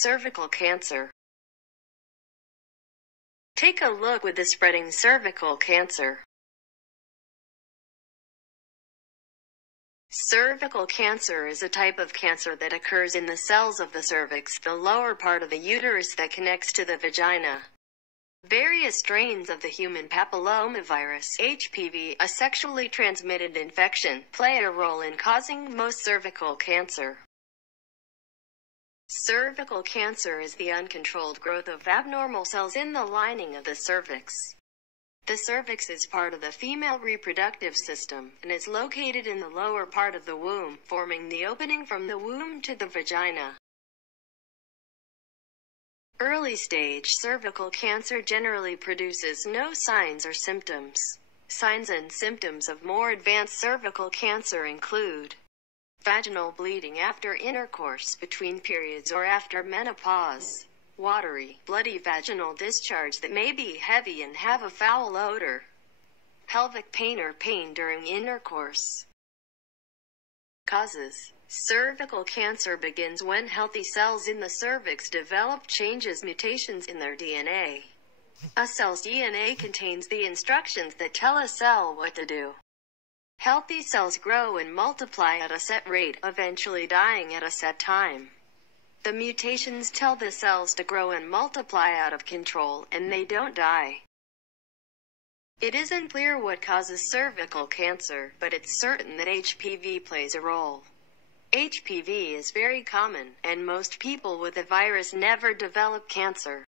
Cervical cancer. Take a look with the spreading cervical cancer. Cervical cancer is a type of cancer that occurs in the cells of the cervix, the lower part of the uterus that connects to the vagina. Various strains of the human papillomavirus, HPV, a sexually transmitted infection, play a role in causing most cervical cancer. Cervical cancer is the uncontrolled growth of abnormal cells in the lining of the cervix. The cervix is part of the female reproductive system, and is located in the lower part of the womb, forming the opening from the womb to the vagina. Early-stage cervical cancer generally produces no signs or symptoms. Signs and symptoms of more advanced cervical cancer include vaginal bleeding after intercourse, between periods or after menopause, watery, bloody vaginal discharge that may be heavy and have a foul odor, pelvic pain or pain during intercourse. Causes. Cervical cancer begins when healthy cells in the cervix develop changes, mutations in their DNA. A cell's DNA contains the instructions that tell a cell what to do. Healthy cells grow and multiply at a set rate, eventually dying at a set time. The mutations tell the cells to grow and multiply out of control, and they don't die. It isn't clear what causes cervical cancer, but it's certain that HPV plays a role. HPV is very common, and most people with the virus never develop cancer.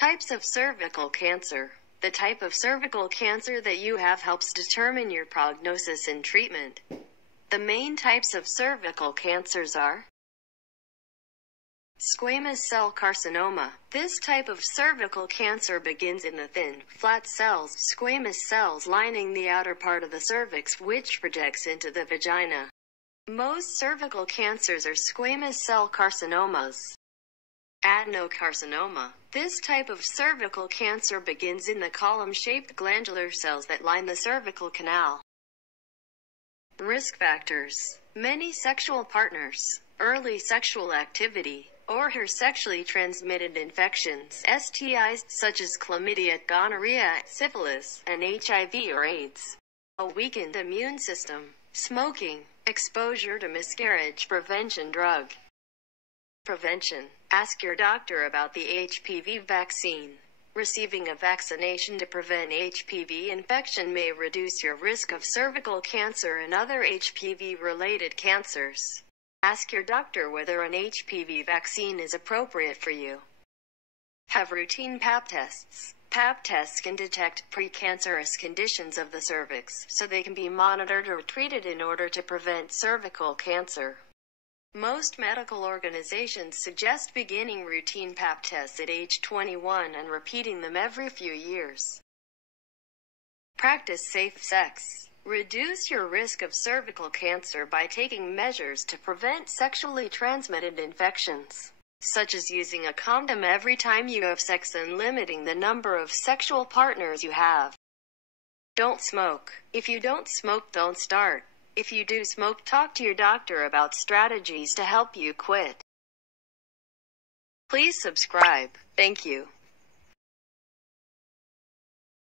Types of cervical cancer. The type of cervical cancer that you have helps determine your prognosis and treatment. The main types of cervical cancers are squamous cell carcinoma. This type of cervical cancer begins in the thin, flat cells, squamous cells lining the outer part of the cervix, which projects into the vagina. Most cervical cancers are squamous cell carcinomas. Adenocarcinoma. This type of cervical cancer begins in the column-shaped glandular cells that line the cervical canal. Risk factors. Many sexual partners, early sexual activity, or sexually transmitted infections, STIs, such as chlamydia, gonorrhea, syphilis, and HIV or AIDS. A weakened immune system. Smoking. Exposure to miscarriage prevention drug. Prevention. Ask your doctor about the HPV vaccine. Receiving a vaccination to prevent HPV infection may reduce your risk of cervical cancer and other HPV-related cancers. Ask your doctor whether an HPV vaccine is appropriate for you. Have routine Pap tests. Pap tests can detect precancerous conditions of the cervix, so they can be monitored or treated in order to prevent cervical cancer. Most medical organizations suggest beginning routine Pap tests at age 21 and repeating them every few years. Practice safe sex. Reduce your risk of cervical cancer by taking measures to prevent sexually transmitted infections, such as using a condom every time you have sex and limiting the number of sexual partners you have. Don't smoke. If you don't smoke, don't start. If you do smoke, talk to your doctor about strategies to help you quit. Please subscribe. Thank you.